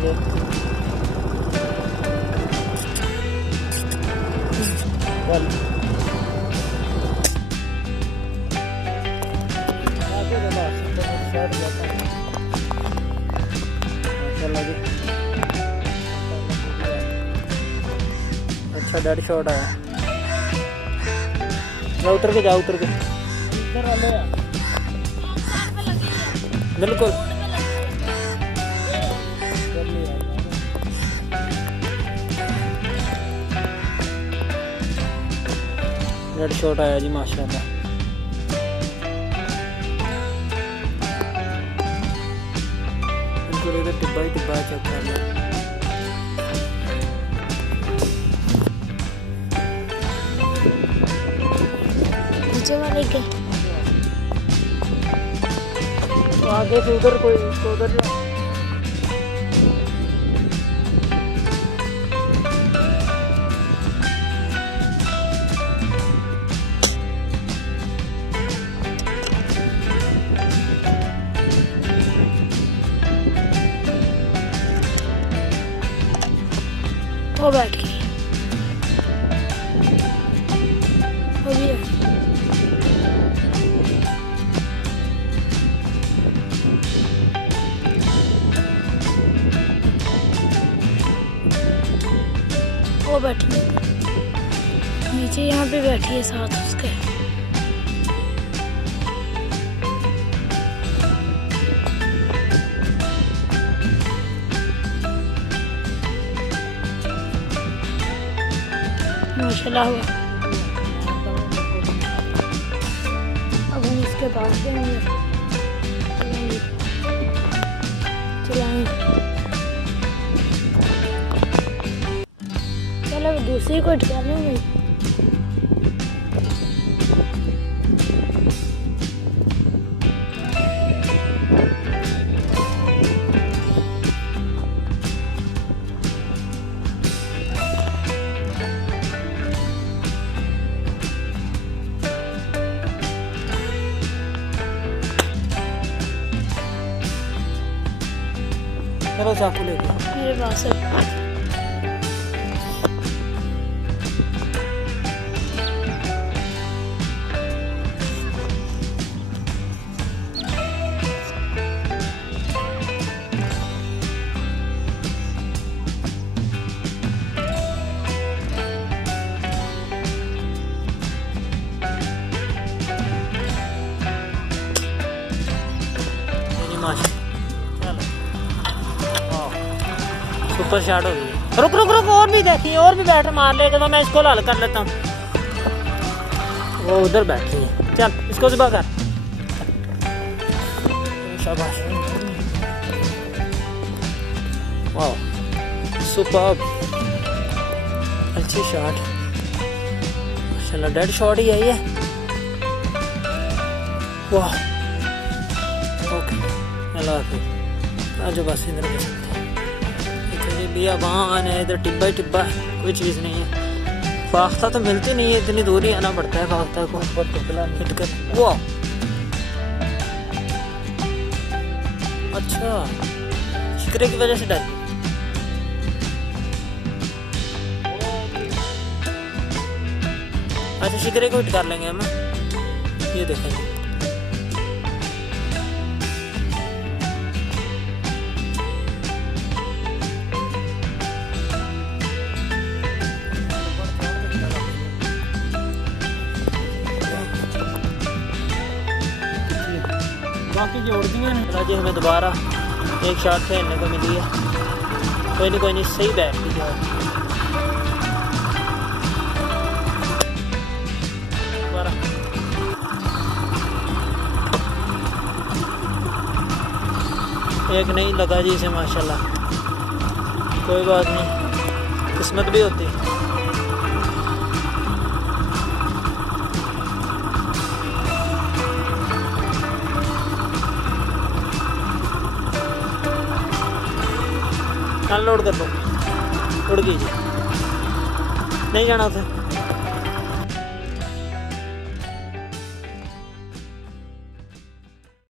आगे। चल अच्छा डेड शॉट आया। उतर के जा, उतर के बिल्कुल डेड शॉट आया जी माशाल्लाह। बिल्कुल इधर टिब्बा ही टिब्बा चेक कर लो। वाले के तो आगे से उधर कोई तो उधर जा। वो बैठ गई अभी है। वो बैठी नीचे, यहाँ पे बैठी है साथ उसके। माशाल्लाह हुआ। अब हम इसके पास जाएंगे, चलाएंगे। चलो दूसरी को उठा लेंगे। चलो चाकू लेके मेरे पास है। सुपर शॉट हो गई। रुक रुक रुक, और भी देखिए, और भी बैटर मार लेगा तो मैं इसको लाल कर लेता हूँ। वो उधर बैठी है, चल इसको ज़िबा कर। शाबाश, वाह सुपर, अच्छी शॉट माशाल्लाह। डेड शॉट ही आई है। वाह ओके, अल्लाह हाफिज़। आज बस इधर के सकते भैया, वहाँ है, इधर टिब्बा ही टिब्बा है, कोई चीज़ नहीं है। फाख्ता तो मिलती नहीं है, इतनी दूर ही आना पड़ता है फाख्ता को हिट कर। वाह अच्छा, शिकरे की वजह से डर गई। अच्छा शिकरे को हिट कर लेंगे हम, ये देखेंगे। बाकी जोड़ दिए राजे, हमें दोबारा एक शॉट खेलने को मिली है। कोई नहीं सही बैठ की जो दोबारा। एक नहीं लगा जी इसे माशाल्लाह, कोई बात नहीं, किस्मत भी होती है। अनलोड कर लो, उड़ गई जी, नहीं जाना उसे।